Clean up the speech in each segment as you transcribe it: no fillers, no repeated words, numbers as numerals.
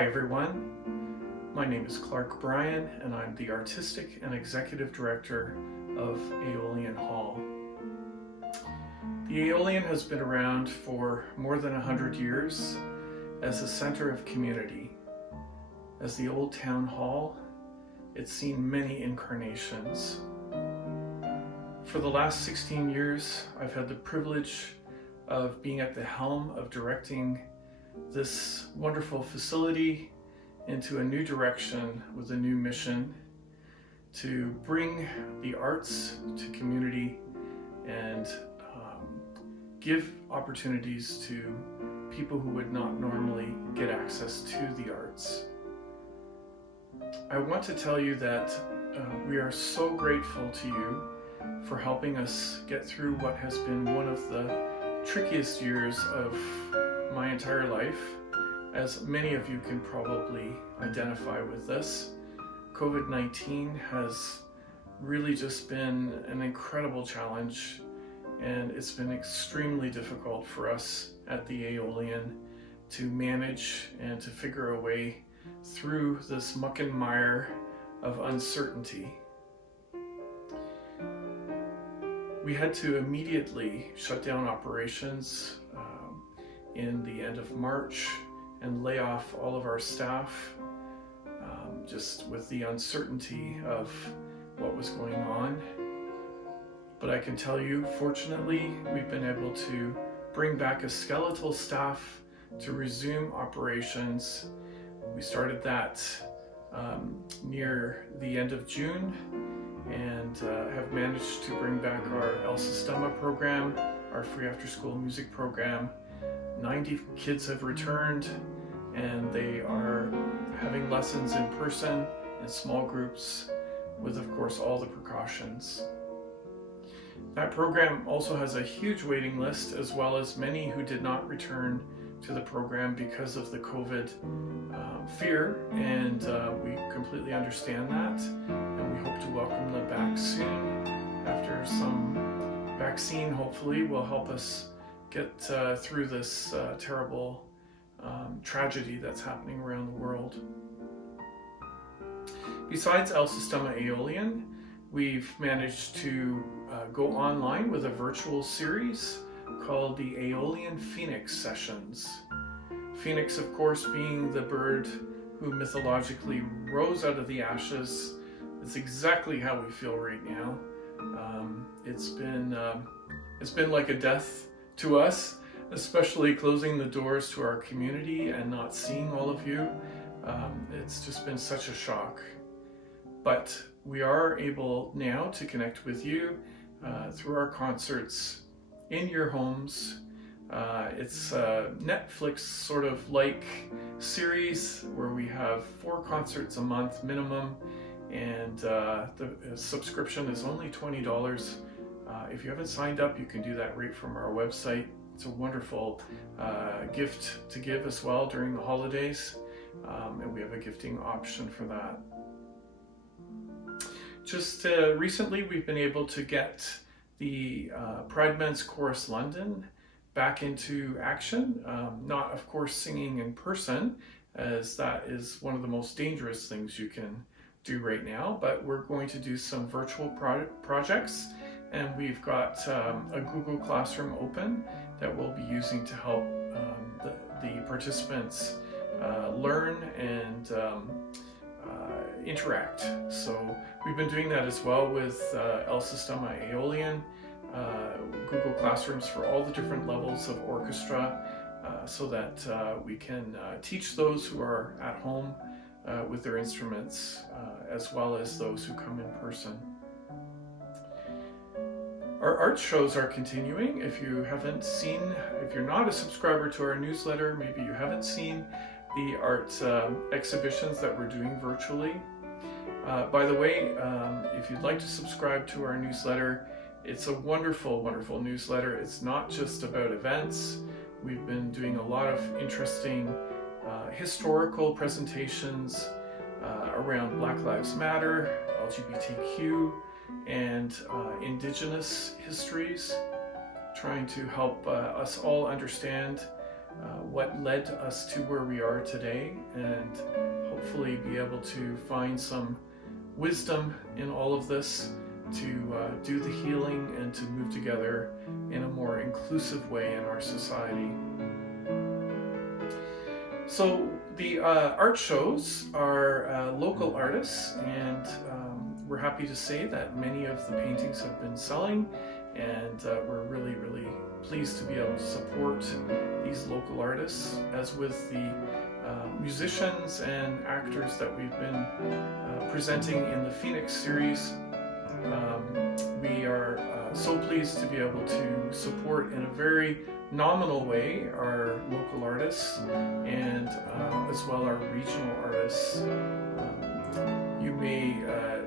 Hi everyone, my name is Clark Bryan and I'm the Artistic and Executive Director of Aeolian Hall. The Aeolian has been around for more than 100 years as a center of community. As the old town hall, it's seen many incarnations. For the last 16 years, I've had the privilege of being at the helm of directing this wonderful facility into a new direction with a new mission to bring the arts to community and give opportunities to people who would not normally get access to the arts. I want to tell you that we are so grateful to you for helping us get through what has been one of the trickiest years of my entire life. As many of you can probably identify with this, COVID-19 has really just been an incredible challenge, and it's been extremely difficult for us at the Aeolian to manage and to figure a way through this muck and mire of uncertainty. We had to immediately shut down operations in the end of March and lay off all of our staff, just with the uncertainty of what was going on. But I can tell you, fortunately, we've been able to bring back a skeletal staff to resume operations. We started that near the end of June and have managed to bring back our El Sistema program, our free after-school music program. 90 kids have returned, and they are having lessons in person in small groups with, of course, all the precautions. That program also has a huge waiting list, as well as many who did not return to the program because of the COVID fear, and we completely understand that, and we hope to welcome them back soon after some vaccine hopefully will help us get through this terrible tragedy that's happening around the world. Besides El Sistema Aeolian, we've managed to go online with a virtual series called the Aeolian Phoenix Sessions. Phoenix, of course, being the bird who mythologically rose out of the ashes. It's exactly how we feel right now. It's been like a death to us, especially closing the doors to our community and not seeing all of you. It's just been such a shock. But we are able now to connect with you through our concerts in your homes. It's a Netflix sort of like series where we have 4 concerts a month minimum, and the subscription is only $20. If you haven't signed up, you can do that right from our website. It's a wonderful gift to give as well during the holidays, and we have a gifting option for that. Just recently, we've been able to get the Pride Men's Chorus London back into action. Not, of course, singing in person, as that is one of the most dangerous things you can do right now, but we're going to do some virtual projects, and we've got a Google Classroom open that we'll be using to help the participants learn and interact. So we've been doing that as well with El Sistema Aeolian, Google Classrooms for all the different levels of orchestra, so that we can teach those who are at home with their instruments, as well as those who come in person. Our art shows are continuing. If you're not a subscriber to our newsletter, maybe you haven't seen the art exhibitions that we're doing virtually. By the way, if you'd like to subscribe to our newsletter, it's a wonderful, wonderful newsletter. It's not just about events. We've been doing a lot of interesting historical presentations around Black Lives Matter, LGBTQ, and Indigenous histories, trying to help us all understand what led us to where we are today, and hopefully be able to find some wisdom in all of this to do the healing and to move together in a more inclusive way in our society. So the art shows are local artists, and we're happy to say that many of the paintings have been selling, and we're really pleased to be able to support these local artists, as with the musicians and actors that we've been presenting in the Phoenix series. We are so pleased to be able to support in a very nominal way our local artists, and as well our regional artists. You may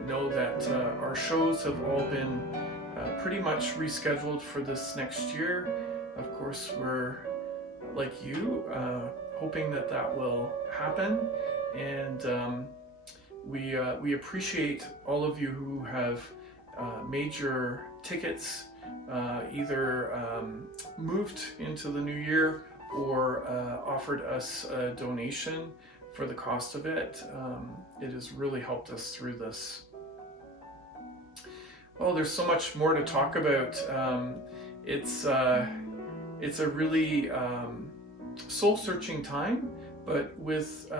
know that our shows have all been pretty much rescheduled for this next year. Of course, we're like you, hoping that that will happen, and we appreciate all of you who have made your tickets, either moved into the new year or offered us a donation for the cost of it. It has really helped us through this. Oh, there's so much more to talk about. It's a really soul-searching time, but with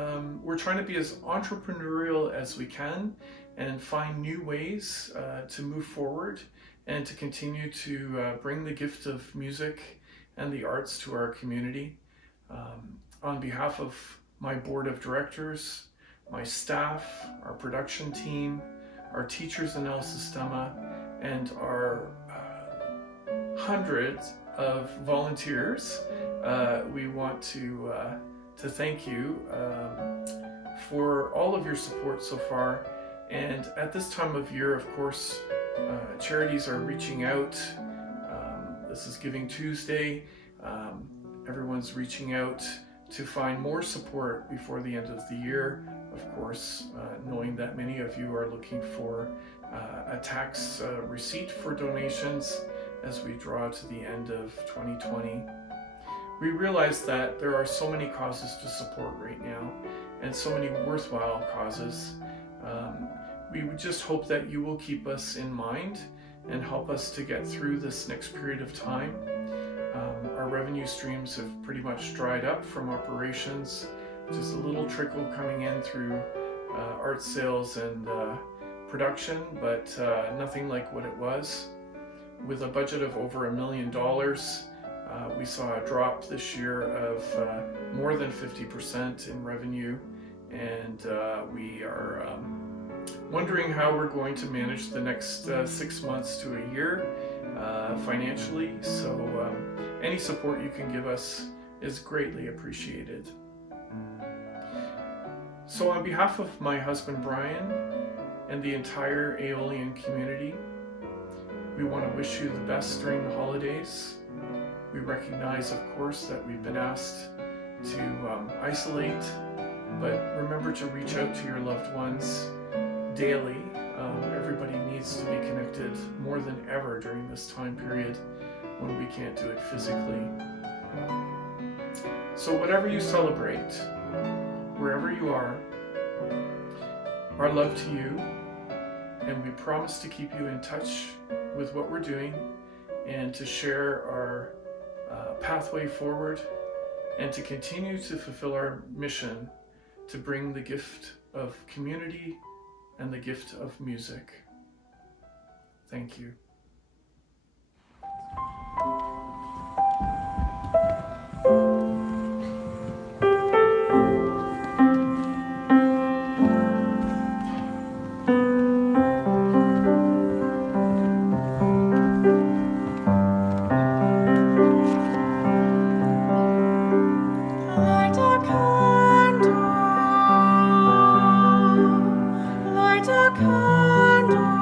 we're trying to be as entrepreneurial as we can and find new ways to move forward and to continue to bring the gift of music and the arts to our community. On behalf of my board of directors, my staff, our production team, our teachers in El Sistema, and our hundreds of volunteers, we want to thank you for all of your support so far. And at this time of year, of course, charities are reaching out. This is Giving Tuesday. Everyone's reaching out to find more support before the end of the year. Of course, knowing that many of you are looking for a tax receipt for donations as we draw to the end of 2020. We realize that there are so many causes to support right now, and so many worthwhile causes. We would just hope that you will keep us in mind and help us to get through this next period of time. Our revenue streams have pretty much dried up from operations, just a little trickle coming in through art sales and production, but nothing like what it was. With a budget of over $1 million, we saw a drop this year of more than 50% in revenue, and we are wondering how we're going to manage the next 6 months to a year financially. So any support you can give us is greatly appreciated. So on behalf of my husband Brian and the entire Aeolian community, we want to wish you the best during the holidays. We recognize, of course, that we've been asked to isolate, but remember to reach out to your loved ones daily. Everybody needs to be connected more than ever during this time period when we can't do it physically. So whatever you celebrate, wherever you are, our love to you, and we promise to keep you in touch with what we're doing and to share our pathway forward and to continue to fulfill our mission to bring the gift of community and the gift of music. Thank you. Light a candle.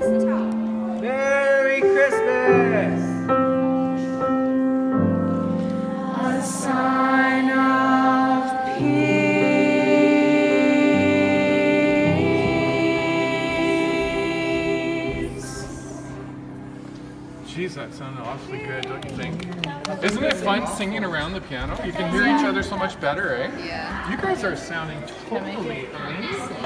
Merry Christmas! A sign of peace. Jeez, that sounded awfully good, don't you think? Isn't it fun singing around the piano? You can hear each other so much better, eh? Yeah. You guys are sounding totally amazing.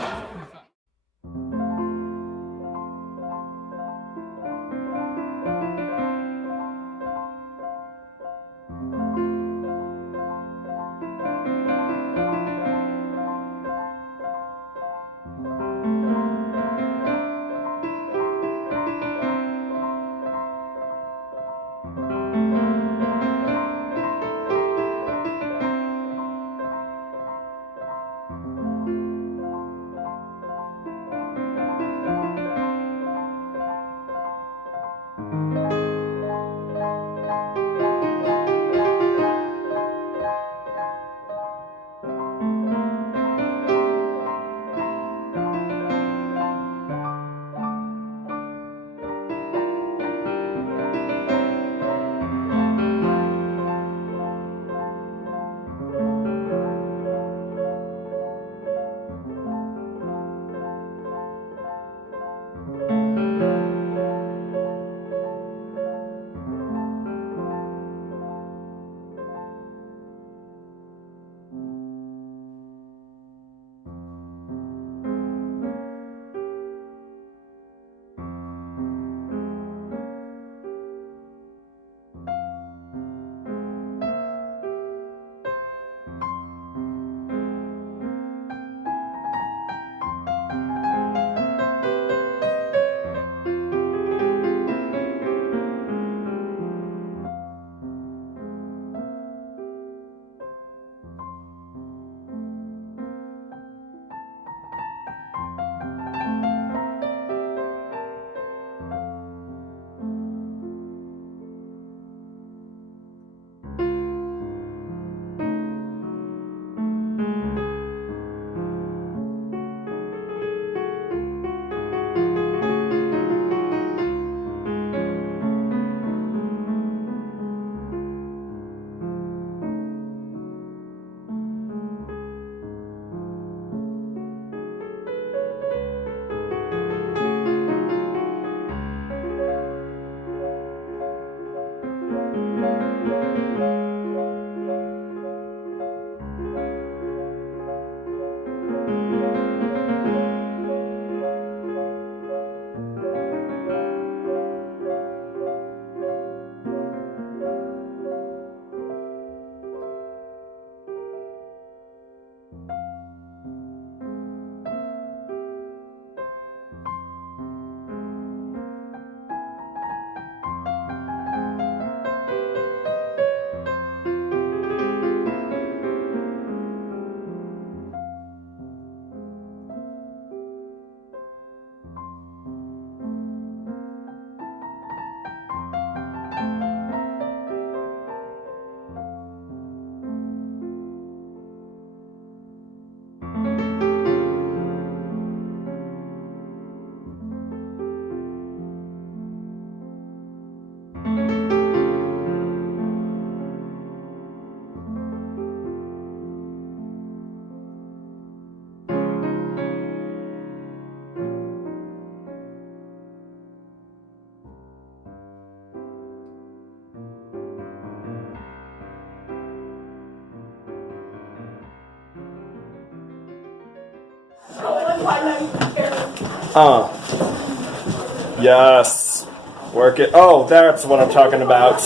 Yes. Work it. Oh, that's what I'm talking about.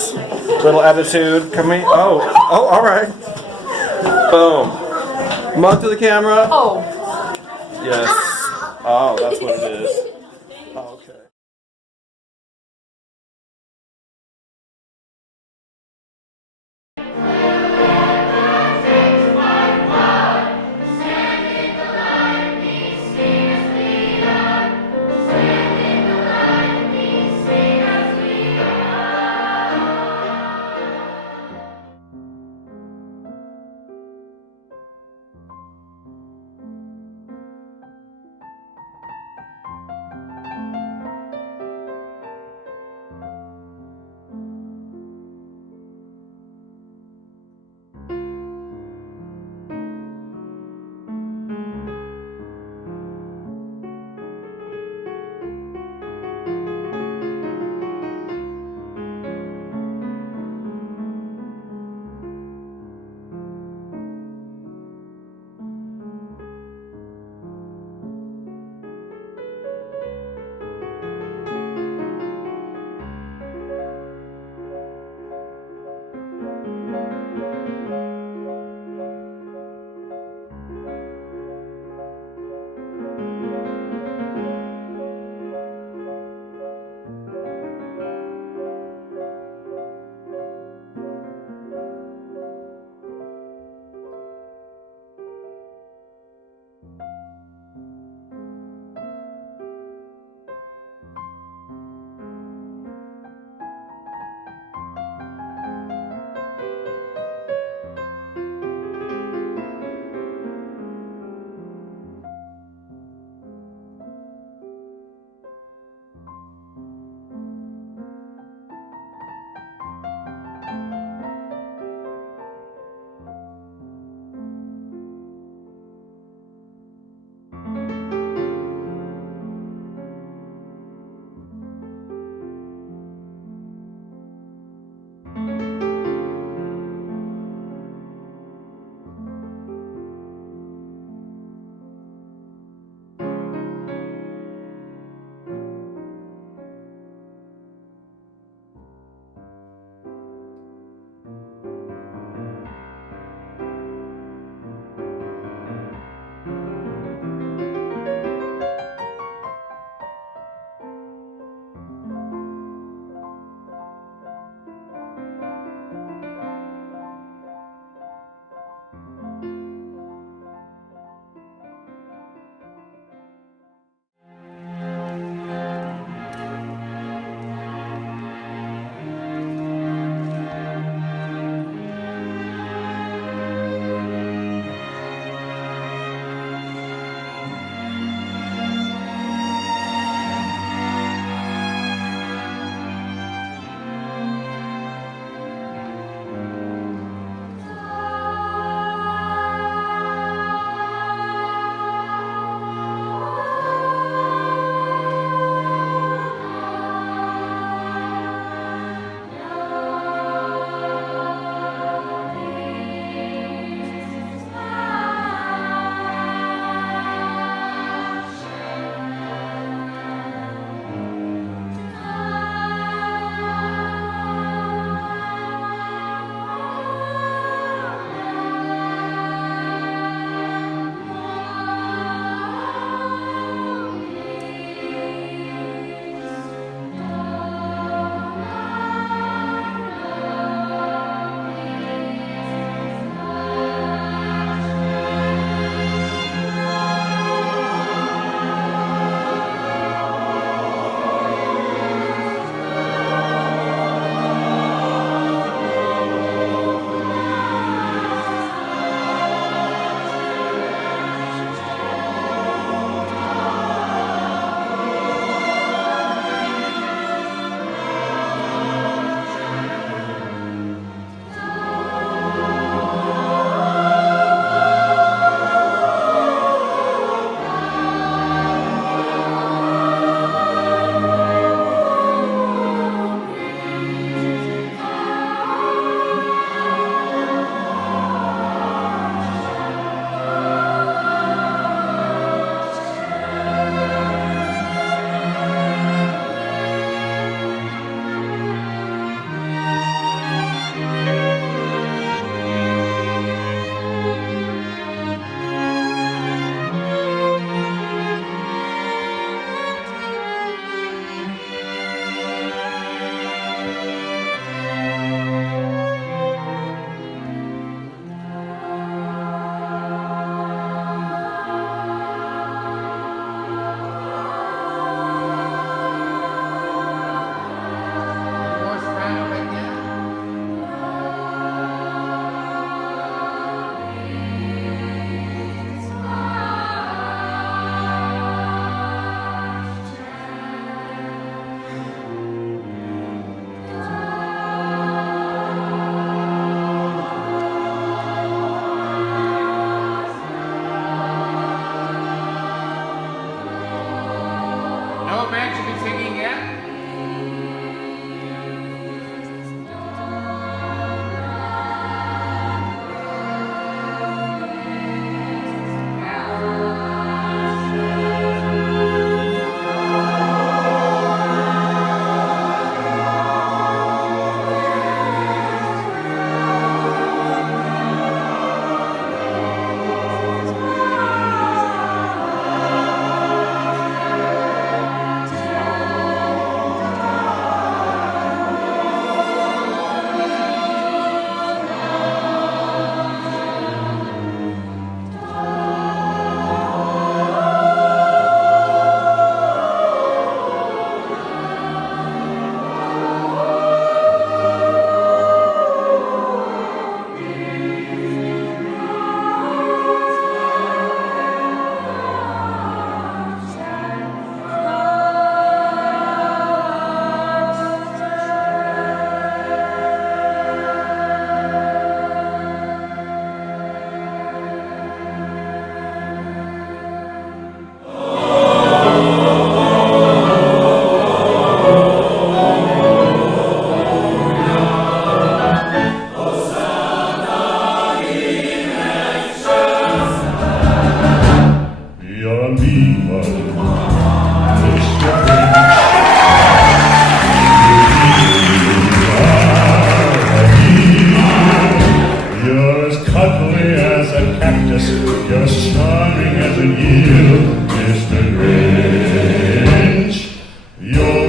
Little attitude. Come here. Oh, all right. Boom. Mug to the camera. Oh. Yes. Oh, that's what it is. Oh, okay.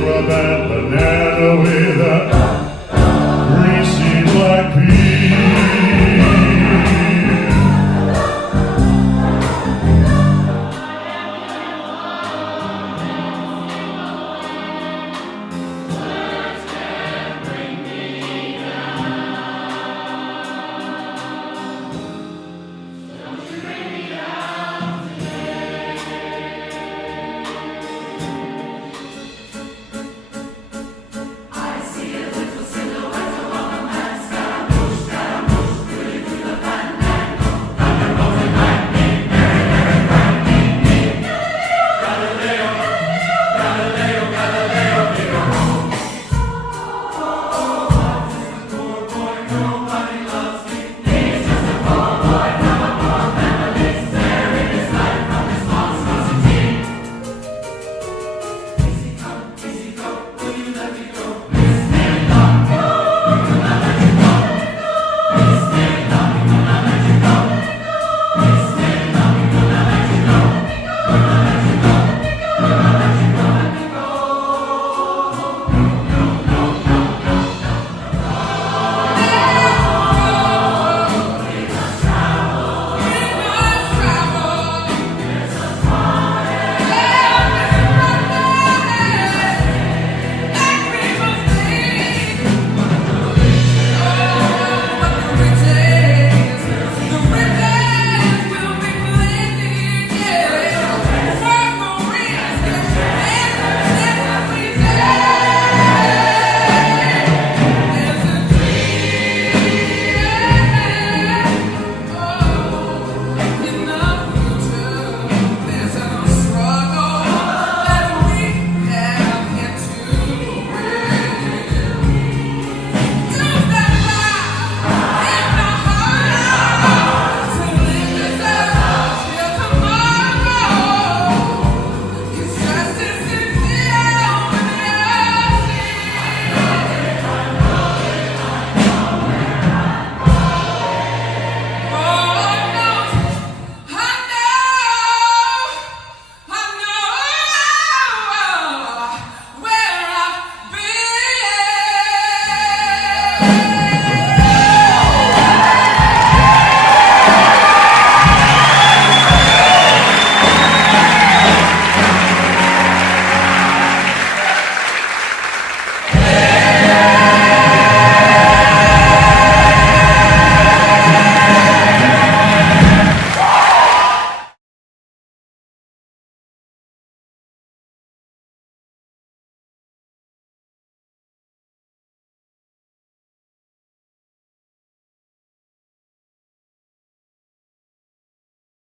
rub and banana with a